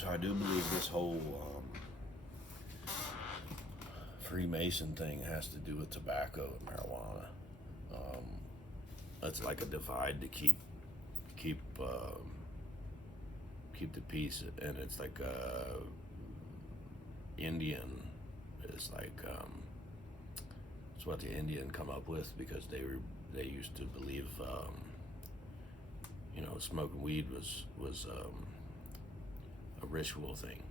So I do believe this whole Freemason thing has to do with tobacco and marijuana. It's like a divide to keep keep the peace, and it's like Indian is like it's what the Indian come up with because they used to believe smoking weed was a ritual thing.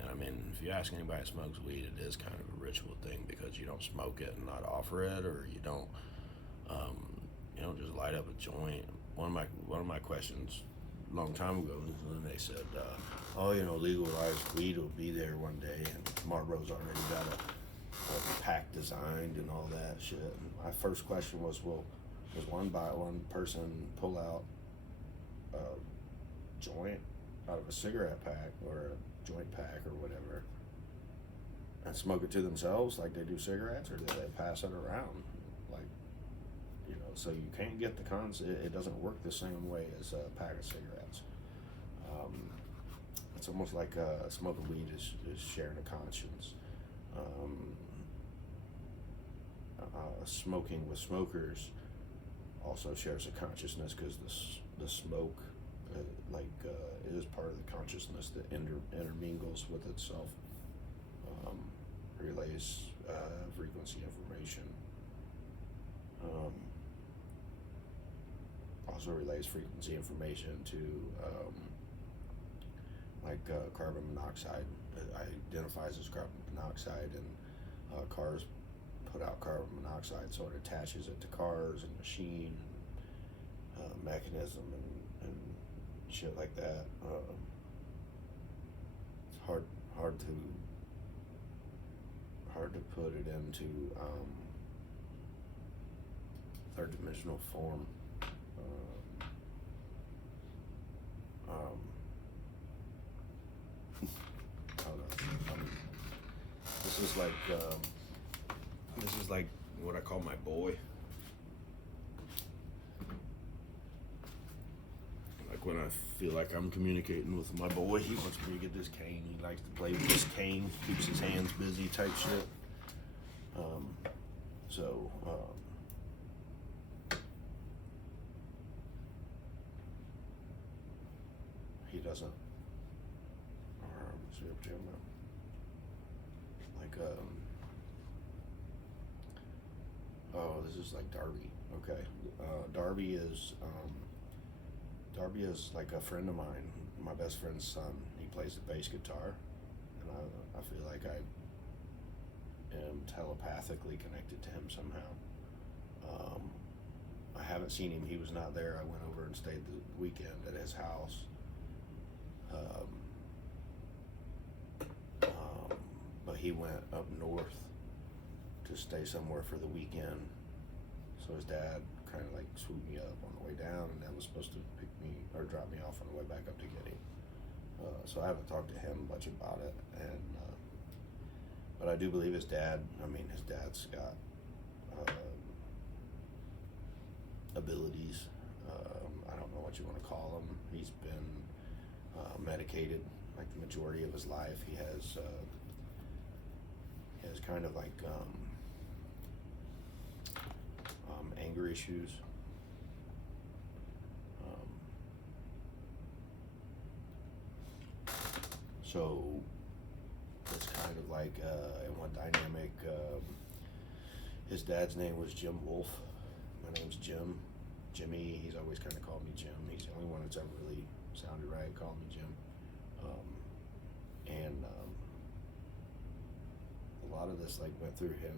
And I mean, if you ask anybody that smokes weed, it is kind of a ritual thing because you don't smoke it and not offer it, or you don't just light up a joint. One of my questions a long time ago, when they said, legalized weed will be there one day, and Marlboro's already got a pack designed and all that shit. And my first question was, well, does one person pull out a joint out of a cigarette pack or a joint pack or whatever and smoke it to themselves like they do cigarettes, or do they pass it around? So you can't get the it doesn't work the same way as a pack of cigarettes. It's almost like smoking weed is sharing a conscience. Smoking with smokers also shares a consciousness because the smoke is part of the consciousness that intermingles with itself, relays frequency information, also relays frequency information to carbon monoxide. It identifies as carbon monoxide, and cars put out carbon monoxide, so it attaches it to cars and machine mechanism and shit like that. It's hard to put it into third dimensional form. I don't know. This is like what I call my boy. Like when I feel like I'm communicating with my boy, he wants me to get this cane. He likes to play with this cane, keeps his hands busy type shit. He doesn't. Let's see up to him now. This is like Darby. Okay, Darby is like a friend of mine, my best friend's son. He plays the bass guitar, and I feel like I am telepathically connected to him somehow. I haven't seen him. He was not there. I went over and stayed the weekend at his house. But he went up north to stay somewhere for the weekend. So his dad kind of like swooped me up on the way down, and then was supposed to pick me or drop me off on the way back up to get him. So I haven't talked to him much about it, but I do believe his dad's got abilities. I don't know what you want to call them. He's been medicated like the majority of his life. He has kind of like anger issues. So it's kind of like in one dynamic, his dad's name was Jim Wolf. My name's Jimmy. He's always kind of called me Jim. He's the only one that's ever really sounded right, called me Jim. A lot of this like went through him.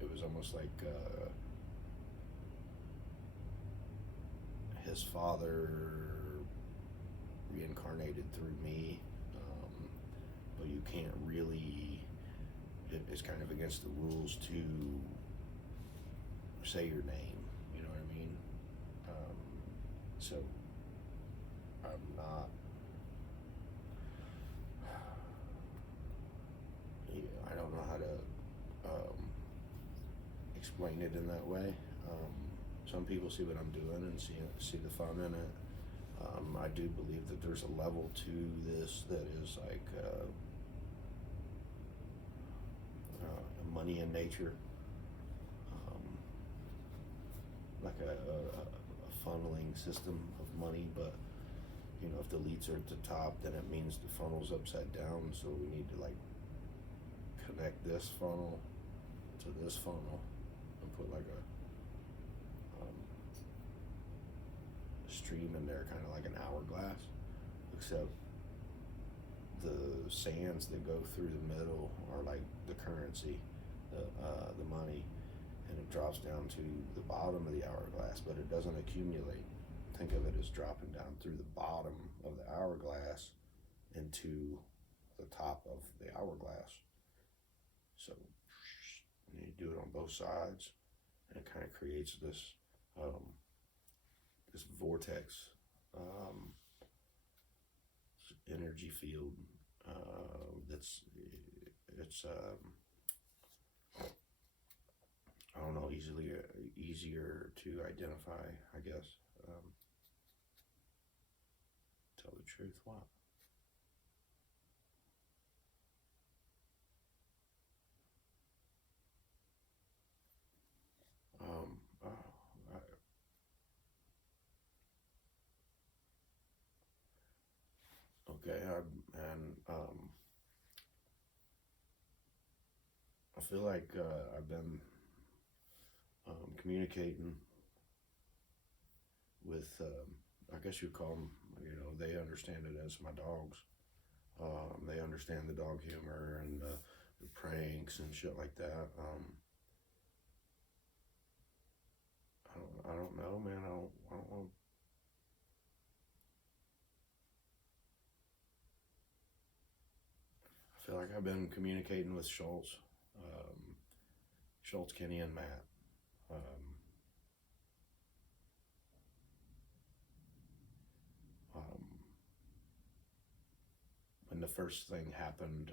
It was almost like his father reincarnated through me, but you can't really. It's kind of against the rules to say your name. You know what I mean? So I'm not. I don't know how to explain it in that way. Some people see what I'm doing and see the fun in it. I do believe that there's a level to this that is like money in nature, um, like a funneling system of money. But you know, if the leads are at the top, then it means the funnel's upside down. So we need to like connect this funnel to this funnel and put like a stream in there, kind of like an hourglass, except the sands that go through the middle are like the currency, the money, and it drops down to the bottom of the hourglass, but it doesn't accumulate. Think of it as dropping down through the bottom of the hourglass into the top of the hourglass. So you do it on both sides, and it kind of creates this this vortex, energy field that's it's I don't know, easier to identify, I guess. Tell the truth, what? Oh, okay, I feel like I've been communicating with, I guess you'd call them, you know, they understand it as my dogs. They understand the dog humor and the pranks and shit like that. I don't know, man. I don't want. I feel like I've been communicating with Schultz, Kenny, and Matt. Um, when the first thing happened,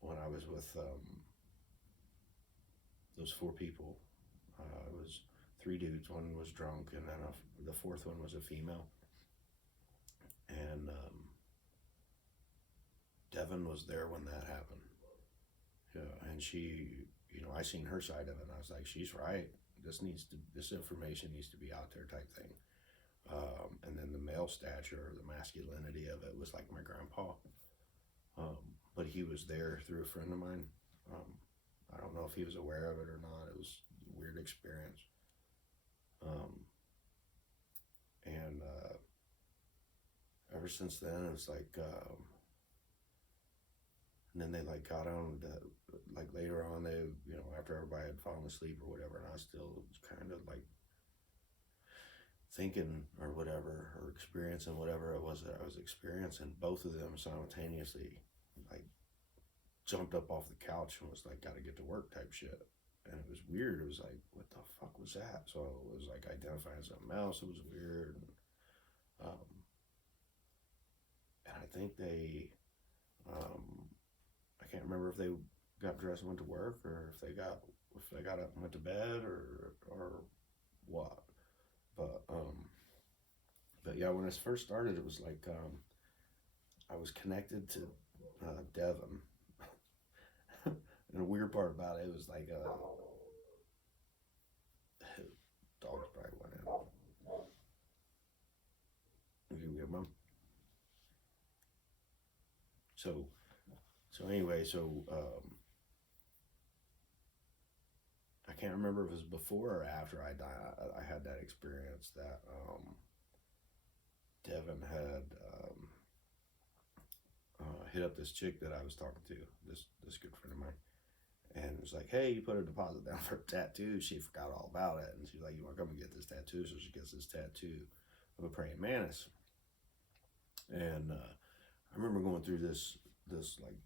when I was with those four people, it was three dudes. One was drunk, and then the fourth one was a female. And Devin was there when that happened. Yeah, and she, you know, I seen her side of it, and I was like, she's right. This information needs to be out there, type thing. And then the male stature, the masculinity of it was like my grandpa. But he was there through a friend of mine. I don't know if he was aware of it or not. It was a weird experience. And ever since then, it's like, and then they like got on, like later on, they, you know, after everybody had fallen asleep or whatever, and I still was kind of like thinking or whatever, or experiencing whatever it was that I was experiencing, both of them simultaneously like jumped up off the couch and was like, gotta get to work type shit. And it was weird. It was like, what the fuck was that? So it was like identifying something else. It was weird. And I think they, I can't remember if they got dressed and went to work, or if they got up and went to bed, or what. But yeah, when it first started, it was like I was connected to Devin. And the weird part about it was like dogs probably went in. You get mom. So anyway, I can't remember if it was before or after I died. I had that experience that Devin had hit up this chick that I was talking to, this good friend of mine, and it was like, hey, you put a deposit down for a tattoo. She forgot all about it, and she's like, you want to come and get this tattoo? So she gets this tattoo of a praying mantis, and I remember going through this like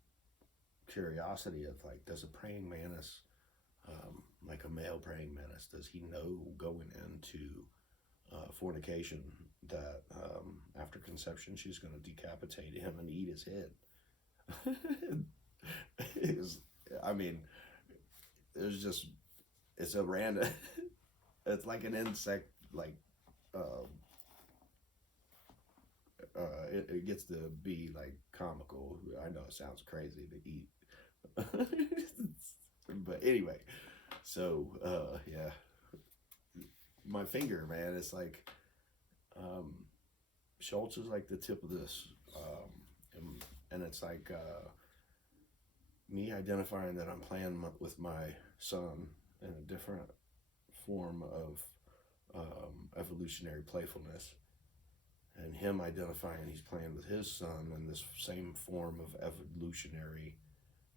curiosity of like, does a praying mantis, like a male praying mantis, does he know going into fornication that after conception she's going to decapitate him and eat his head? I mean, it's a random. It's like an insect, like uh, it gets to be like comical. I know it sounds crazy to eat, but anyway. So yeah, my finger, man. It's like Schultz is like the tip of this, and it's like me identifying that I'm playing with my son in a different form of evolutionary playfulness, and him identifying he's playing with his son in this same form of evolutionary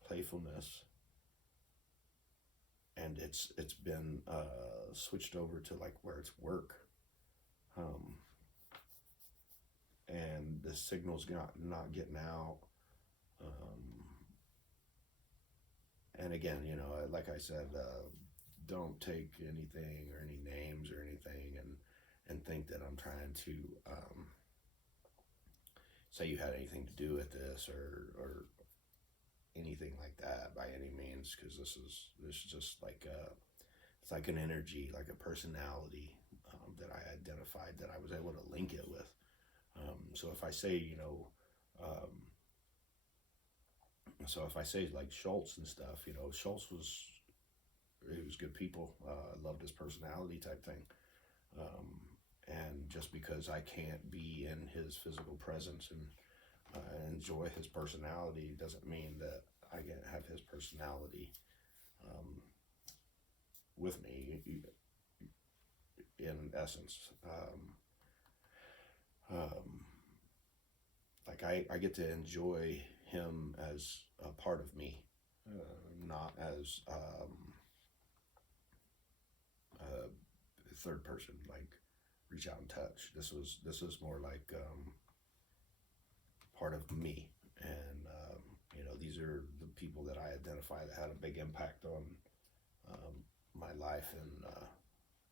playfulness, and it's been switched over to like where it's work, um, and the signal's not getting out. Um, and again, like I said, don't take anything or any names or anything, and think that I'm trying to say you had anything to do with this or anything like that by any means, because this is just like it's like an energy, like a personality that I identified, that I was able to link it with. So if I say, um, so if I say like Schultz and stuff, Schultz he was good people. I loved his personality type thing. Um, and just because I can't be in his physical presence and enjoy his personality doesn't mean that I can have his personality um, with me in essence. Um, like I get to enjoy him as a part of me, not as a third person. Like reach out and touch. This is more like part of me, and these are the people that I identify that had a big impact on my life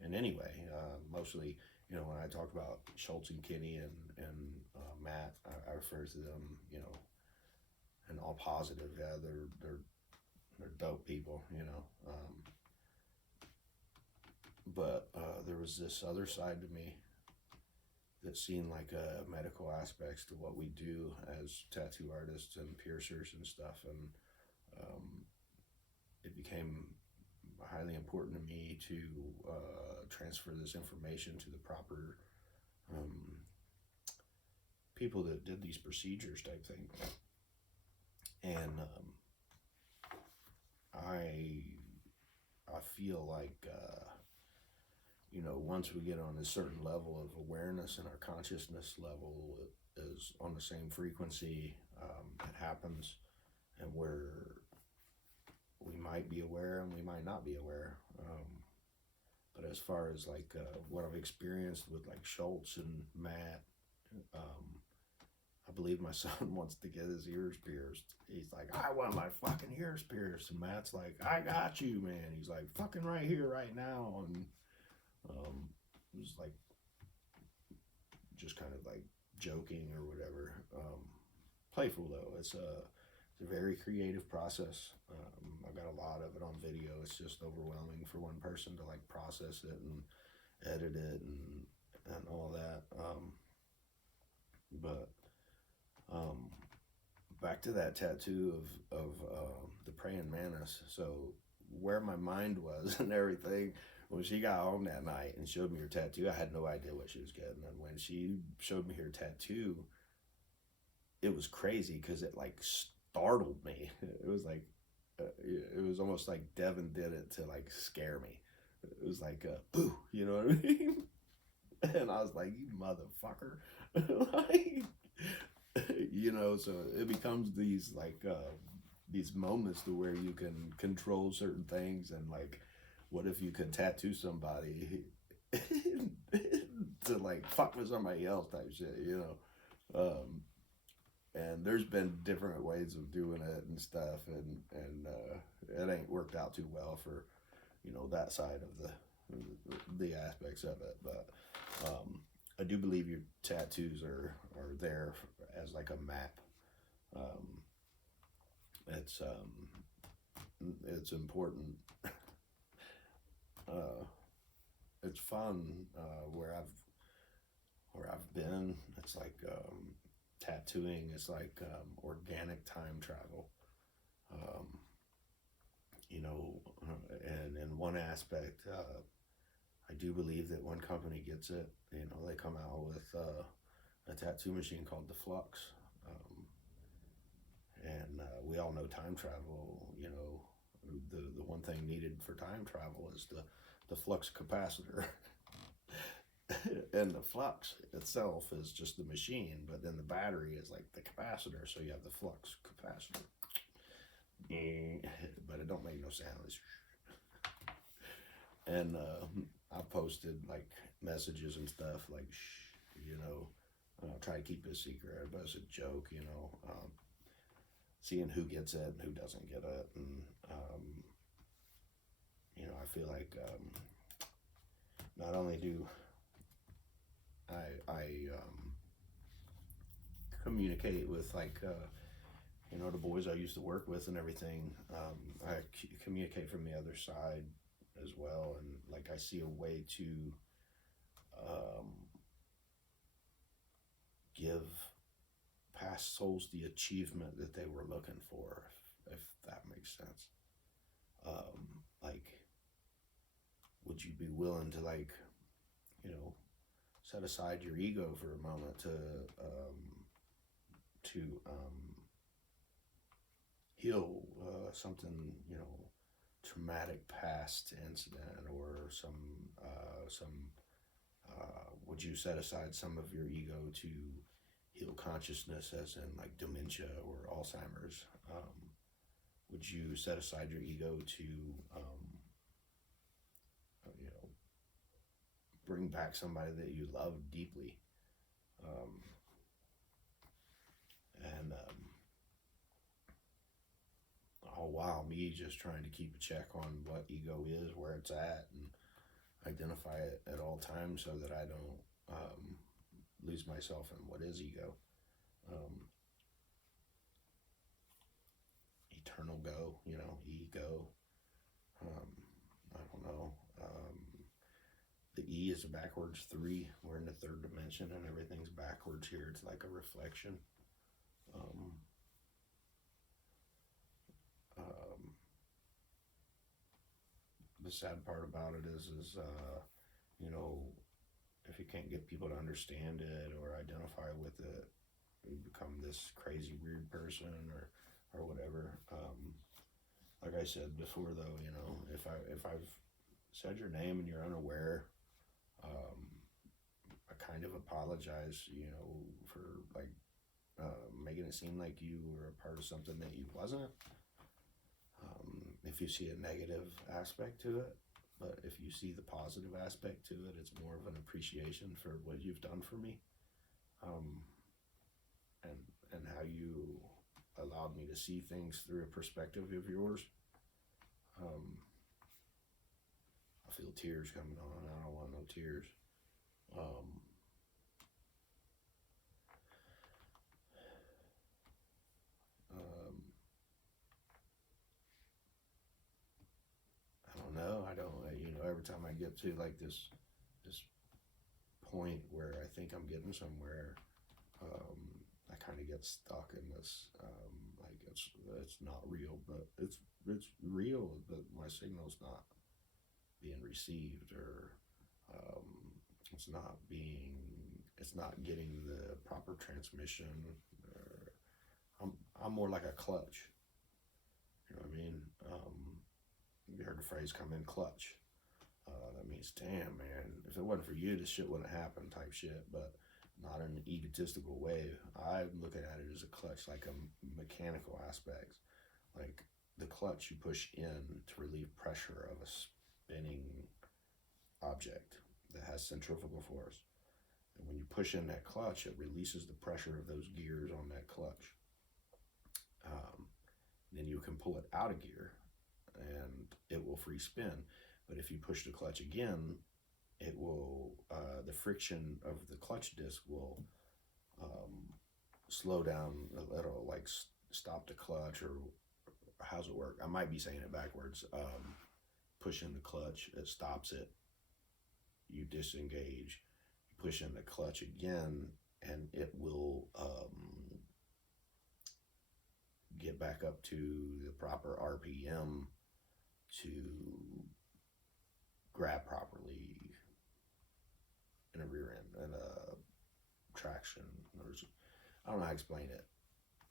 in any way. Mostly, when I talk about Schultz and Kenny and Matt, I refer to them, in all positive. Yeah, they're dope people, but there was this other side to me that seemed like medical aspects to what we do as tattoo artists and piercers and stuff, and it became highly important to me to transfer this information to the proper um, people that did these procedures type thing. And I feel like once we get on a certain level of awareness and our consciousness level is on the same frequency, it happens, and we might be aware and we might not be aware. But as far as like what I've experienced with like Schultz and Matt, I believe my son wants to get his ears pierced. He's like, I want my fucking ears pierced. And Matt's like, I got you, man. He's like, fucking right here, right now. And it was like, just kind of like joking or whatever. Playful though. It's a very creative process. I've got a lot of it on video. It's just overwhelming for one person to like process it and edit it and all that. But back to that tattoo of the praying mantis. So where my mind was and everything, when she got home that night and showed me her tattoo, I had no idea what she was getting. And when she showed me her tattoo, it was crazy because it like startled me. It was like, it was almost like Devin did it to like scare me. It was like, boo, you know what I mean? And I was like, you motherfucker. Like, so it becomes these like, these moments to where you can control certain things, and like, what if you could tattoo somebody to like fuck with somebody else type shit, and there's been different ways of doing it and stuff, and it ain't worked out too well for that side of the aspects of it. But I do believe your tattoos are there as like a map. It's important. It's fun where I've been. It's like tattooing is like organic time travel. Um, you know, and in one aspect, I do believe that one company gets it. You know, they come out with a tattoo machine called the Flux, um, and we all know time travel. You know, the one thing needed for time travel is the flux capacitor. And the flux itself is just the machine, but then the battery is like the capacitor, so you have the flux capacitor. But it don't make no sound. And I posted like messages and stuff like, you know, try to keep it a secret, but it's a joke, you know. Seeing who gets it and who doesn't get it, and you know, I feel like not only do I communicate with like you know, the boys I used to work with and everything. I communicate from the other side as well, and like I see a way to um, give past souls the achievement that they were looking for, if that makes sense. Like, would you be willing to, like, you know, set aside your ego for a moment to heal something, you know, traumatic past incident, or would you set aside some of your ego to heal consciousness, as in like dementia or Alzheimer's? Would you set aside your ego to you know, bring back somebody that you love deeply? And all while me just trying to keep a check on what ego is, where it's at, and identify it at all times so that I don't lose myself in what is ego. Eternal go, you know, ego. I don't know. The E is a backwards 3. We're in the third dimension and everything's backwards here. It's like a reflection. The sad part about it is you know, if you can't get people to understand it or identify with it, you become this crazy weird person or whatever. Like I said before, though, you know, if I've said your name and you're unaware, I kind of apologize, you know, for like making it seem like you were a part of something that you wasn't. If you see a negative aspect to it, but if you see the positive aspect to it, it's more of an appreciation for what you've done for me, and how you allowed me to see things through a perspective of yours. I feel tears coming on. I don't want no tears. I don't know. I don't. You know, every time I get to like this point where I think I'm getting somewhere, I kind of get stuck in this. Like it's not real, but it's real. But my signal's not being received, or it's not getting the proper transmission. Or I'm more like a clutch. You know what I mean? You heard the phrase "come in clutch." That means, damn, man, if it wasn't for you, this shit wouldn't happen, type shit. But not in an egotistical way. I'm looking at it as a clutch, like a mechanical aspect. Like the clutch you push in to relieve pressure of a spinning object that has centrifugal force. And when you push in that clutch, it releases the pressure of those gears on that clutch. Then you can pull it out of gear and it will free spin. But if you push the clutch again, it will, the friction of the clutch disc will slow down. It'll like stop the clutch, or how's it work? I might be saying it backwards. Push in the clutch, it stops it. You disengage, you push in the clutch again, and it will get back up to the proper RPM to grab properly in a rear end and a traction. I don't know how to explain it.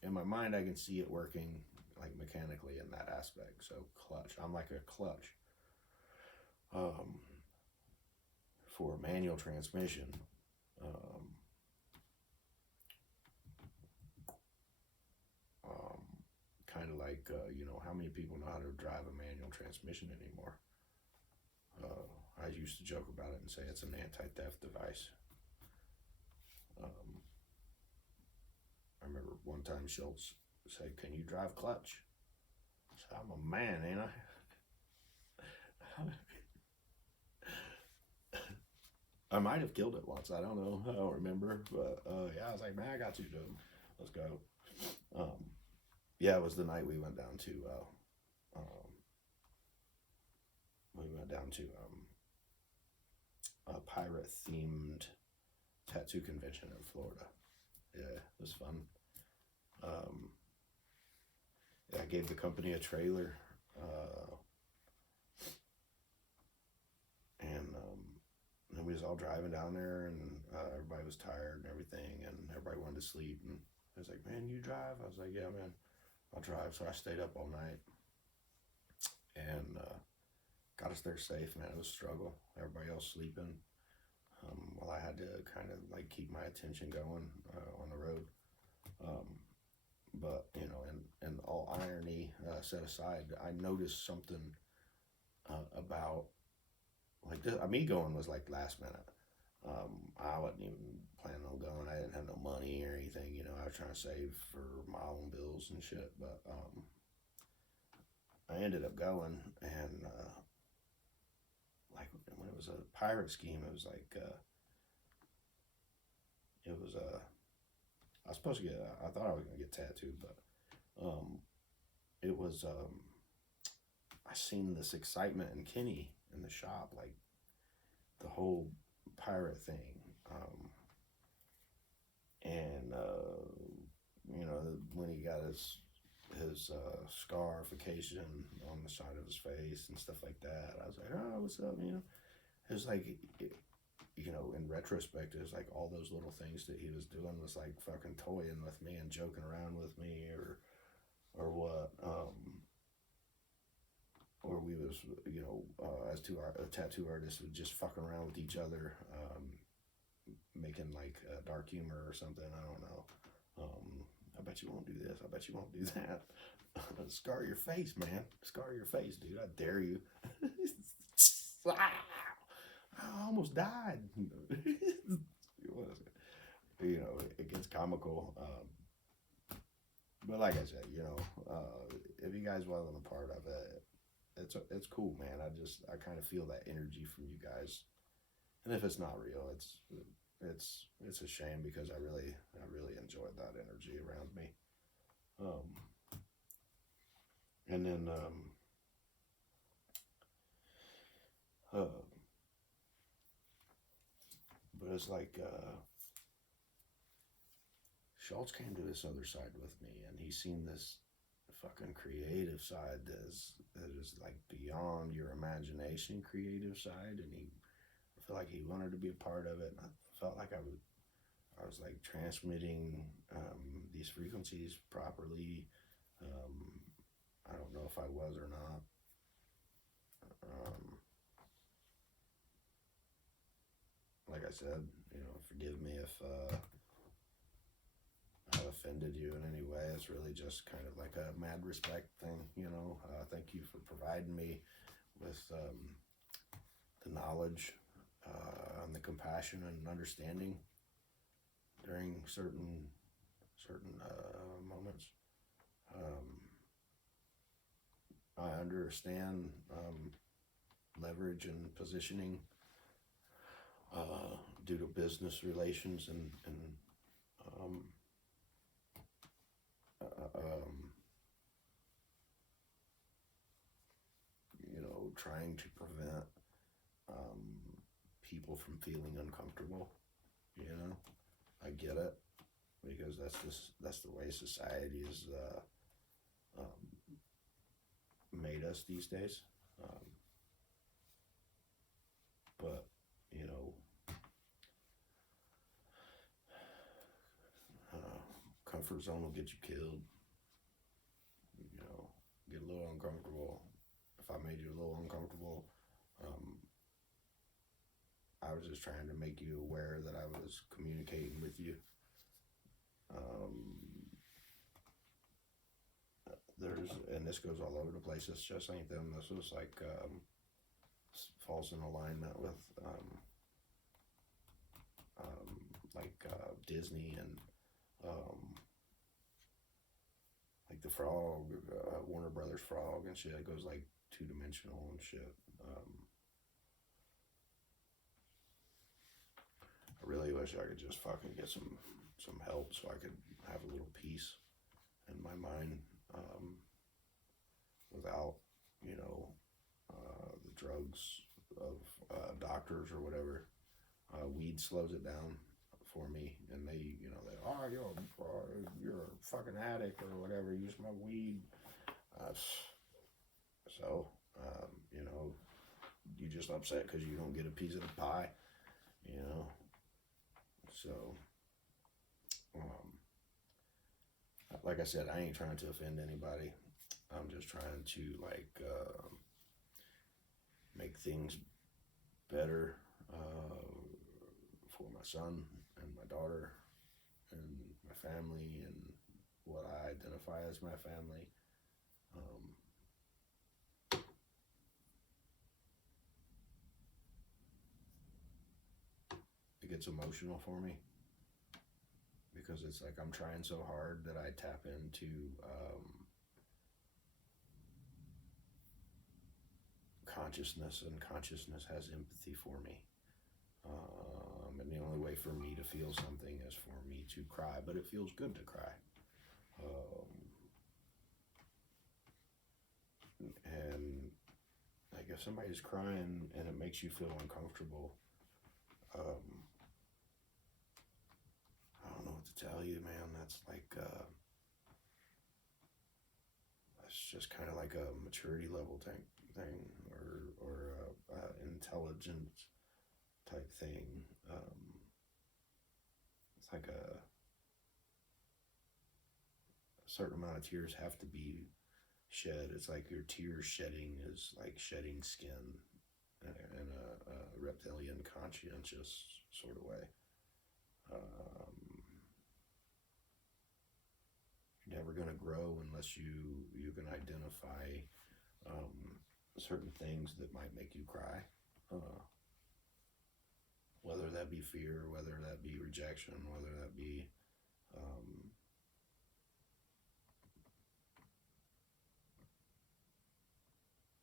In my mind, I can see it working like mechanically in that aspect. So clutch, I'm like a clutch. For a manual transmission, kind of like, how many people know how to drive a manual transmission anymore? I used to joke about it and say it's an anti-theft device. I remember one time Schultz said, "Can you drive clutch?" I said, "I'm a man, ain't I?" I might have killed it once. I don't know. I don't remember. But yeah, I was like, "Man, I got you, dude. Let's go." Yeah, it was the night we went down to a pirate themed tattoo convention in Florida. Yeah, it was fun. Yeah, I gave the company a trailer, and then we was all driving down there, and everybody was tired and everything, and everybody wanted to sleep. And I was like, "Man, you drive?" I was like, "Yeah, man, I'll drive." So I stayed up all night and got us there safe. Man, it was a struggle. Everybody else sleeping. Well, I had to kind of like keep my attention going on the road. But and all irony set aside, I noticed something about like this. Me going was like last minute. I wasn't even planning on going. I didn't have no money or anything. I was trying to save for my own bills and shit. But I ended up going, and like when it was a pirate scheme, it was like I was supposed to get. I thought I was gonna get tattooed, but it was. I seen this excitement in Kenny in the shop, like the whole pirate thing, and when he got his scarification on the side of his face and stuff like that, I was like, "Oh, what's up?" It was like. In retrospect, it was like all those little things that he was doing was like fucking toying with me and joking around with me, or what, or we was, as two tattoo artists, would just fucking around with each other, making like dark humor or something. I don't know. I bet you won't do this. I bet you won't do that. Scar your face, man. Scar your face, dude. I dare you. I almost died. What is it? It gets comical. But like I said, if you guys wasn't a part of it, it's cool, man. I kind of feel that energy from you guys, and if it's not real, it's a shame because I really enjoyed that energy around me. And then but it's like Schultz came to this other side with me, and he's seen this fucking creative side that is like beyond your imagination creative side, and I feel like he wanted to be a part of it, and I felt like I was like transmitting these frequencies properly. I don't know if I was or not. Like I said, forgive me if I've offended you in any way. It's really just kind of like a mad respect thing, thank you for providing me with the knowledge and the compassion and understanding during certain moments. I understand leverage and positioning due to business relations and trying to prevent people from feeling uncomfortable You know, I get it because that's the way society is made us these days. Um, but you know, comfort zone will get you killed. You know, get a little uncomfortable. If I made you a little uncomfortable, um, I was just trying to make you aware that I was communicating with you. Um, and this goes all over the place. This just ain't them. This was like falls in alignment with Disney and um, like the Frog, Warner Brothers Frog and shit. It goes like 2-dimensional and shit. I really wish I could just fucking get some help so I could have a little peace in my mind without, you know, the drugs of doctors or whatever. Weed slows it down for me, and you're a fucking addict or whatever. Use my weed. Uh, so, you know, you just upset because you don't get a piece of the pie, you know. So, like I said, I ain't trying to offend anybody. I'm just trying to make things better for my son and my daughter and my family and what I identify as my family. It gets emotional for me because it's like I'm trying so hard that I tap into consciousness, and consciousness has empathy for me. And the only way for me to feel something is for me to cry, but it feels good to cry. And like if somebody's crying and it makes you feel uncomfortable, I don't know what to tell you, man. That's like, that's just kind of like a maturity level thing or intelligence type thing. It's like a certain amount of tears have to be shed. It's like your tears shedding is like shedding skin in a reptilian conscientious sort of way. You're never going to grow unless you can identify certain things that might make you cry. Whether that be fear, whether that be rejection, whether that be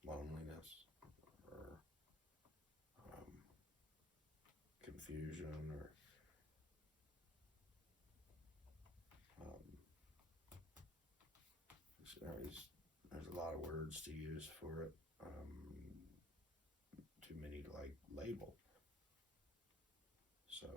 loneliness or confusion or there's a lot of words to use for it. Too many to like label. So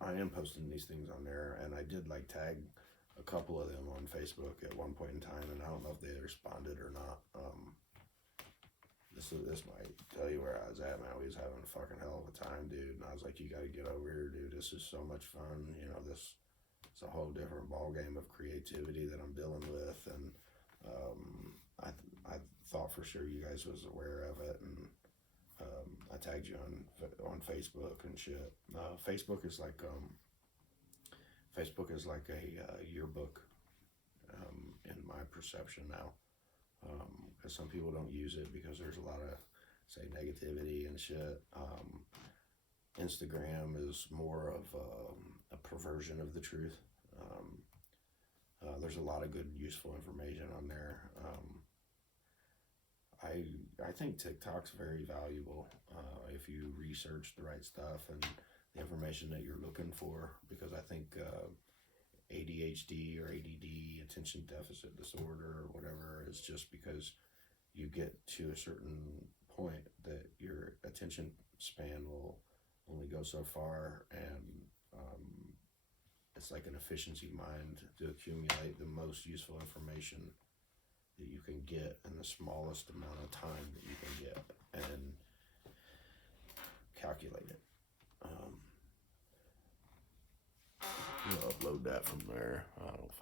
I am posting these things on there, and I did like tag a couple of them on Facebook at one point in time, and I don't know if they responded or not. This might tell you where I was at, man. We was having a fucking hell of a time, dude. And I was like, you got to get over here, dude. This is so much fun. You know, it's a whole different ball game of creativity that I'm dealing with, and I thought for sure you guys was aware of it, and I tagged you on Facebook and shit. Facebook is like a yearbook in my perception now. Because some people don't use it because there's a lot of, say, negativity and shit. Instagram is more of a perversion of the truth. There's a lot of good, useful information on there. I think TikTok's very valuable if you research the right stuff and the information that you're looking for, because I think ADHD or ADD, attention deficit disorder, or whatever, is just because you get to a certain point that your attention span will only go so far, and it's like an efficiency mind to accumulate the most useful information that you can get in the smallest amount of time that you can get and calculate it. We'll upload that from there. I don't